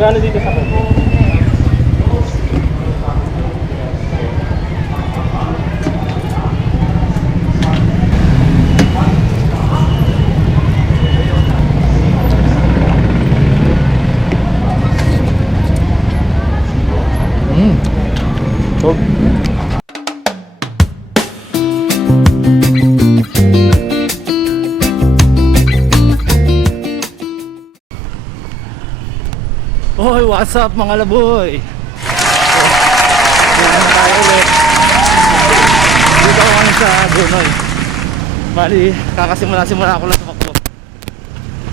Magkano dito sa kanya? Oh. Hoy, what's up mga laboy? Dito na tayo ulit. Dito ako ngayon sa Bunoy. Bali, kakasimula ako lang tumakbo.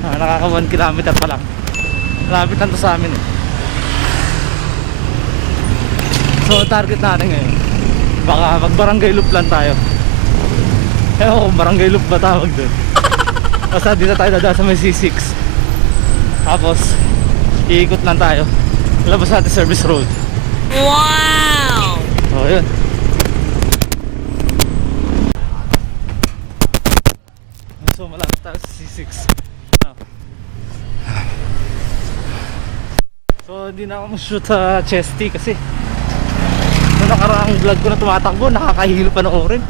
Nakaka 1 kilometer pa lang. Malapit lang to sa amin eh. So target natin ngayon, baka mag barangay loop lang tayo. Ewan kung barangay loop ba tawag doon. Basta dito tayo dadaan sa may C6. Tapos iikot lang tayo, labas natin service road. Wow! So yun. So malapit tayo sa C6. So hindi na ako mag-shoot sa Chesty kasi nung nakaraang vlog ko na tumatakbo, nakakahilo pa noorin.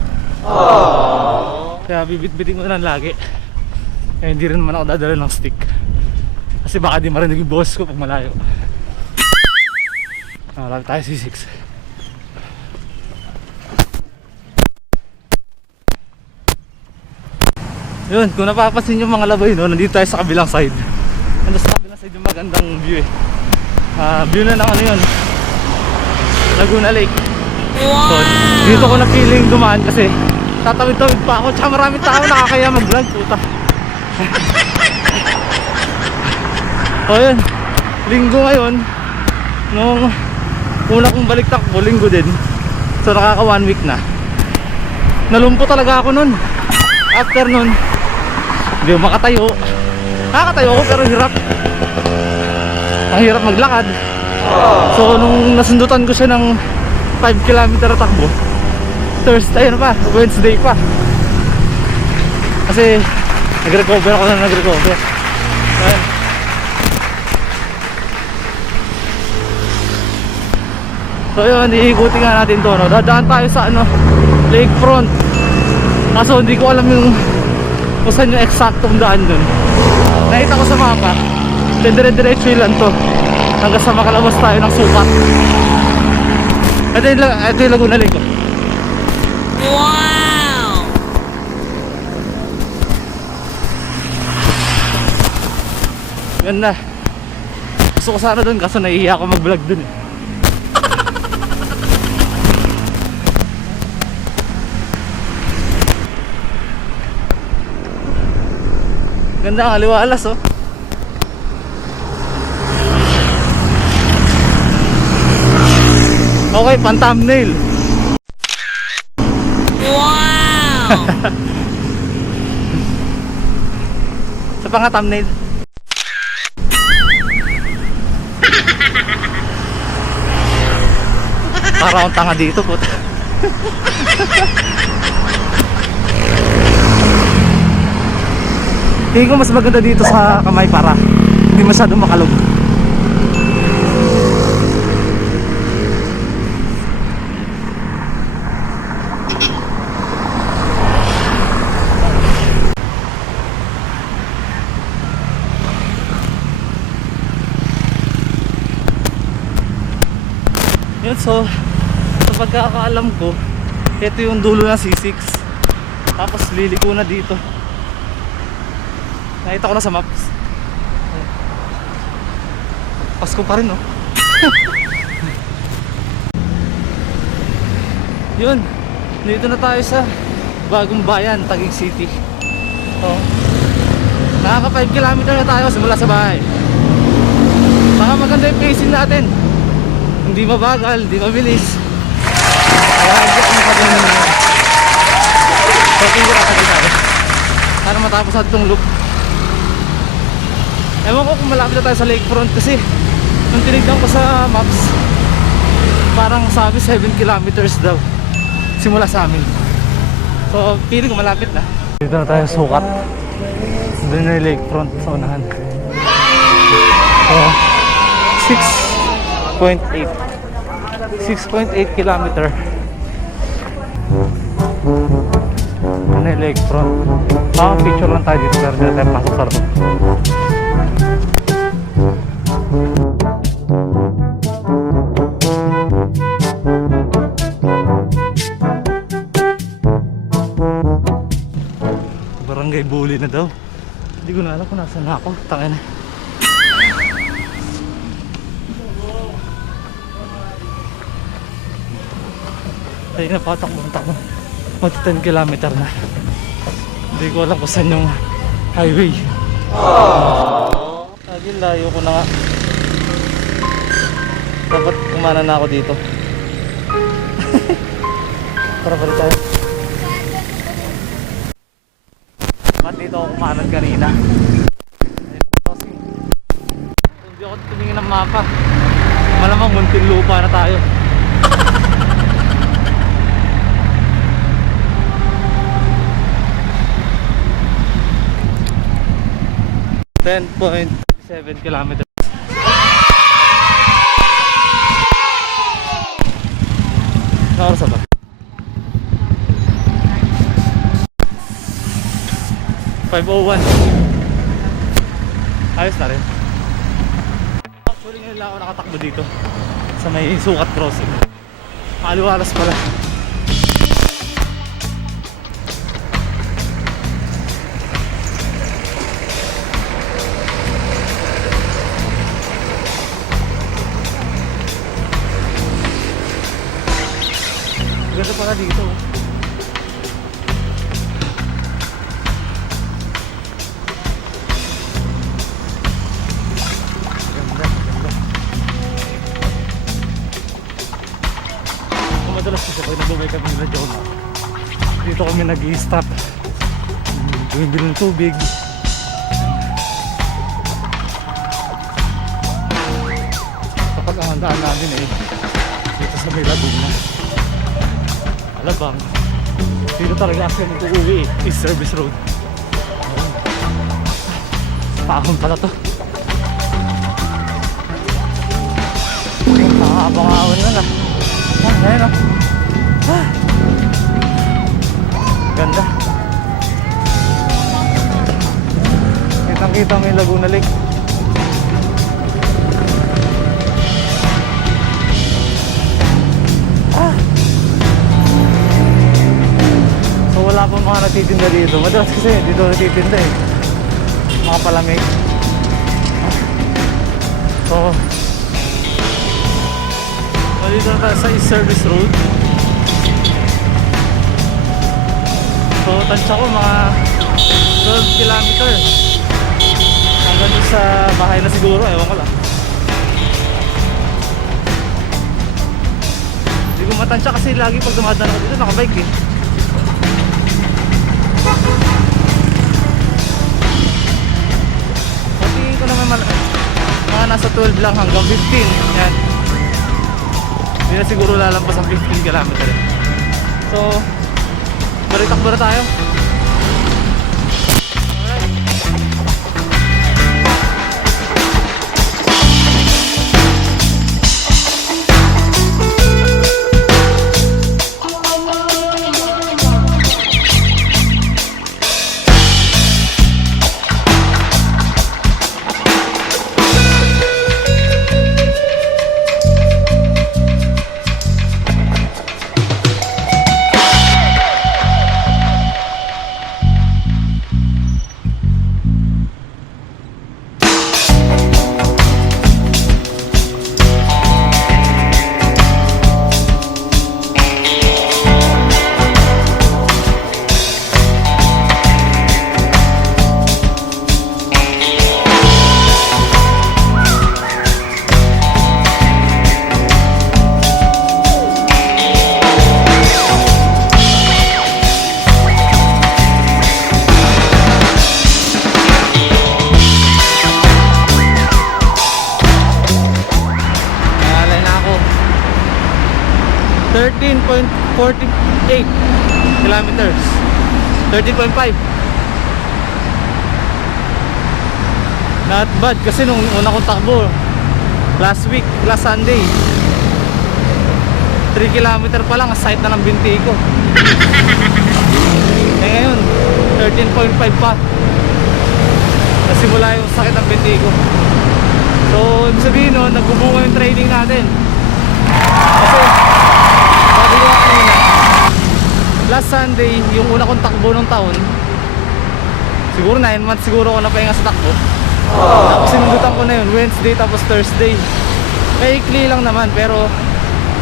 Kaya bibit-bitin ko na lang lagi. Kaya hindi rin naman ako dadala ng stick kasi baka di marinig yung boss ko pag malayo. Malapit tayo C6. Yun, kung napapansin yung mga laboy, no, nandito tayo sa kabilang side. Nandito sa kabilang side yung magandang view eh. View na ng ano yun, Laguna Lake. Wow! So, dito ko na feeling dumaan kasi tatawid-tawid pa ako, tsaka maraming tao, nakakaya mag-vlog, puta. O yun, linggo ngayon. Nung una kong balik takbo, linggo din. So nakaka 1 week na. Nalumpo talaga ako nun. After nun, hindi ako makatayo. Nakakatayo ako pero hirap. Ang hirap maglakad. So nung nasundutan ko siya ng 5 kilometer takbo, Thursday na pa, Wednesday pa. Kasi nag-recover ako na nag-recover. Ayan. So yun, iikutin nga natin to, no? Dadaan tayo sa ano, lakefront. Kaso hindi ko alam yung kung saan yung eksaktong daan dun. Nakita ko sa mapa, dire-diretso lang to hanggang sa makalabas tayo ng sukat. Ito yung Laguna Lake. Wow! Ganda. Gusto ko sana dun kaso nahihiya ako mag-vlog dun eh. Ganda ang aliwalas oh. Okay, pan thumbnail. Wow! Sa pang thumbnail. Para akong tanga dito po. Tingin ko mas maganda dito sa kamay para hindi masyadong makalog. Yun, so sa pagkakaalam ko, ito yung dulo ng C6. Tapos liliko na dito. Nakita ko na sa maps. Pasko pa rin, no? Yun, dito na tayo sa bagong bayan, Taguig City. Nakaka 5 kilometer na tayo simula sa bahay. Baka maganda yung pacing natin. Hindi mabagal, hindi mabilis. Kaya hindi ako makagawa na naman. So, tingin ko katagal tayo. Sana matapos natin itong loop. Ewan ko kung malapit na tayo sa lakefront kasi nung tinignan ko sa maps, parang sabi 7 kilometers daw simula sa amin. So feeling ko malapit na. Dito na tayo sukat. Doon na yung lakefront sa unahan. So 6.8 6.8 kilometer. Ano yung lakefront? Picture lang tayo dito pero hindi na tayo pasok sa loob. Barangay Bully na daw. Hindi ko na alam kung nasaan na ako. Tangin na. Ay, napatakbo ang takbo. Mag 10 kilometer na. Hindi ko alam kung saan yung highway. Lagi layo ko na nga. Dapat kumana na ako dito. Tara balik tayo. Ba't dito ako kumanan kanina? Kung di ako tumingin ng mapa, malamang muntin lupa na tayo. 10.7 kilometers. Ano oras ba? 5:01. Ayos na rin. Actually ngayon lang ako nakatakbo dito sa may Sukat Crossing. Aliwalas pala. Ganda pala dito. Madalas kasi pag nabumay kami na Joma, dito kami nag-i-stop, bumibili ng tubig. Kapag ang handaan namin dito sa may Laguna, Alabang, dito talaga kasi mag-uwi is service road. Pahon pala to. Nakakabangawin na na. Ngayon o. Ganda. Kitang-kita mo yung Laguna Lake. So wala pa mga natitinda dito. Madalas kasi dito natitinda mga palamig. So dito na tayo sa service road. So tansya ko mga 12 kilometer hanggang sa bahay na siguro, ewan ko lang. Hindi ko matansya kasi lagi pag dumadaan ako dito nakabike Patingin ko naman mga nasa 12 lang hanggang 15. Yan. Hindi na siguro lalampas ang 15 kilometer. So balik-takbo na tayo. Kilometers 13.5. Not bad kasi nung una kong takbo Last week, last Sunday 3 kilometer pa lang, site na ng binti ko. Eh ngayon 13.5 pa. Nasimula yung sakit ng binti ko. So ibig sabihin nun, nagbubunga yung training natin. Kasi sabi ko kanina, last Sunday, yung una kong takbo ng taon, siguro 9 months siguro ako napahinga sa takbo. Tapos sinundutan ko na yun Wednesday tapos Thursday. Maikli lang naman pero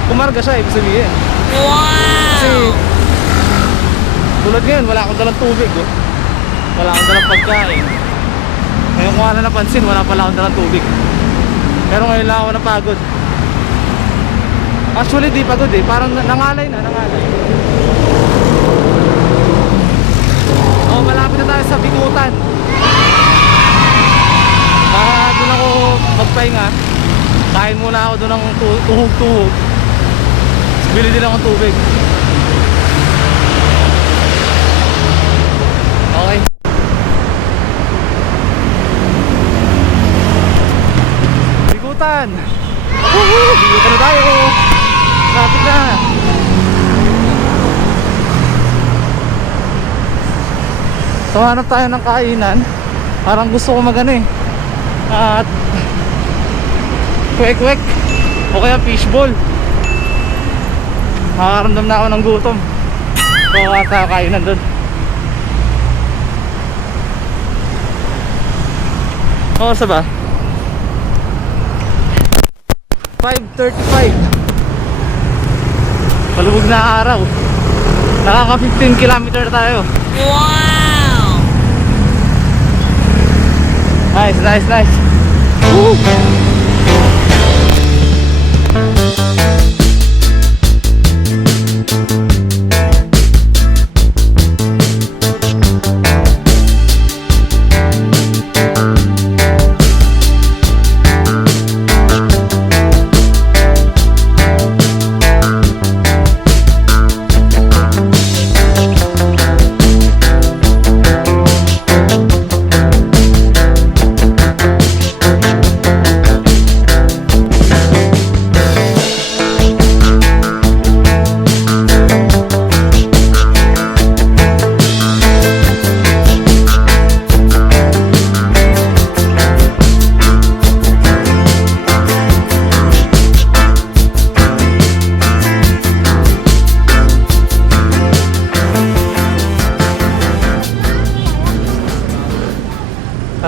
kumarga siya, ibig sabihin. Kasi tulad ngayon, wala akong dalang tubig, oh. Wala akong dalang pagkain. Ngayon ko na napansin, wala pala akong dalang tubig. Pero ngayon lang ako napagod. Actually di pagod eh, parang nangalay na, nangalay. Oh, malapit na tayo sa Bikutan. Doon ako magpahinga. Kain muna ako doon ng tuhog-tuhog. Bili din ako tubig. Okay. Bikutan. Bikutan na tayo. Traffic na. So hanap tayo ng kainan. Parang gusto ko magano eh. At kwek-kwek o kaya fishball. Makakaramdam na ako ng gutom. So at kainan doon. Oras ba? 5:35. Palubog na araw. Nakaka 15 kilometer tayo. Wow! Nice, nice, nice. Woo!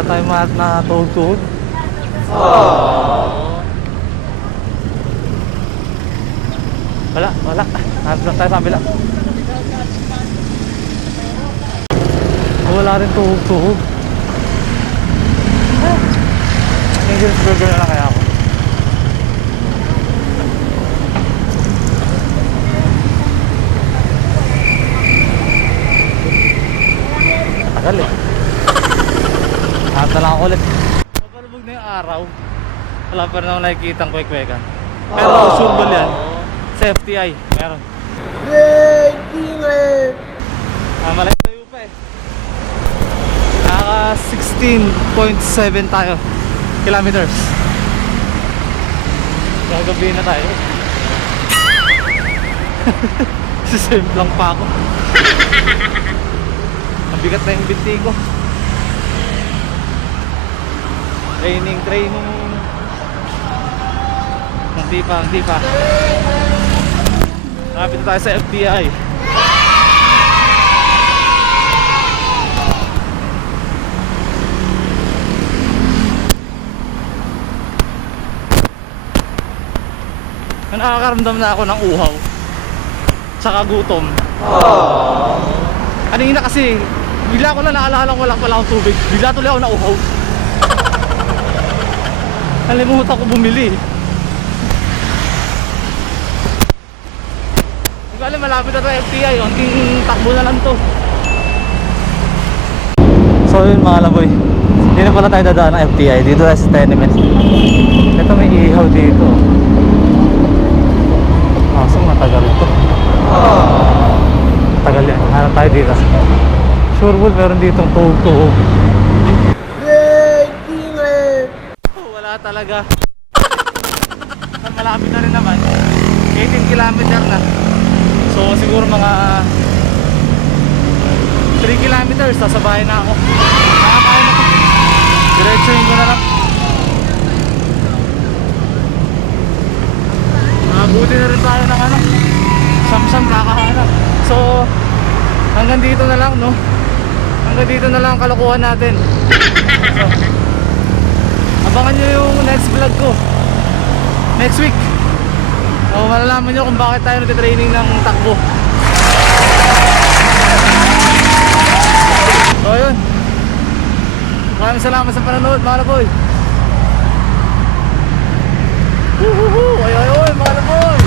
Tayo mat na tuhog-tuhog. Wala. Hanap lang tayo sa kabila. Wala rin tuhog-tuhog. English burger na lang kaya ako. Tagal eh. Hanap na lang ako ulit. Papalubog na yung araw. Wala pa rin ako nakikitang kwek-kwekan. Pero sure ball yan. Sa FTI, meron. Malayo tayo pa eh. Naka 16.7 tayo kilometers. Gagabihin na tayo. Sisemplang pa ako. Ang bigat na yung binti ko. Training. Hindi pa. Nakapit tayo sa FTI. Nakakaramdam na ako ng uhaw tsaka gutom. Kanina kasi bigla ko lang naalala ko wala pala akong tubig. Bigla tuloy ako nauhaw. Nalimutan ko bumili. Hindi ko alam, malapit na ito FTI. Unting takbo na lang to. So yun mga laboy, hindi na pala tayo dadaan ng FTI. Dito tayo sa tenement. Ito may ihaw dito. So matagal ito. Tagal yan. Hanap tayo dito. Sure ball meron ditong tuhog-tuhog. Wala talaga. malapit na rin naman. 18 kilometer na. So siguro mga 3 kilometers, sasabahin na ako. Nakakaya na to. Diretsuhin ko na lang. Buti na rin tayo ng ano, Samsam kakahanap. So hanggang dito na lang, no? Hanggang dito na lang ang kalokohan natin. So abangan nyo yung next vlog ko next week. So malalaman nyo kung bakit tayo nagtitraining ng takbo. So yun, maraming salamat sa panonood mga laboy. Ay ay ay mga laboy.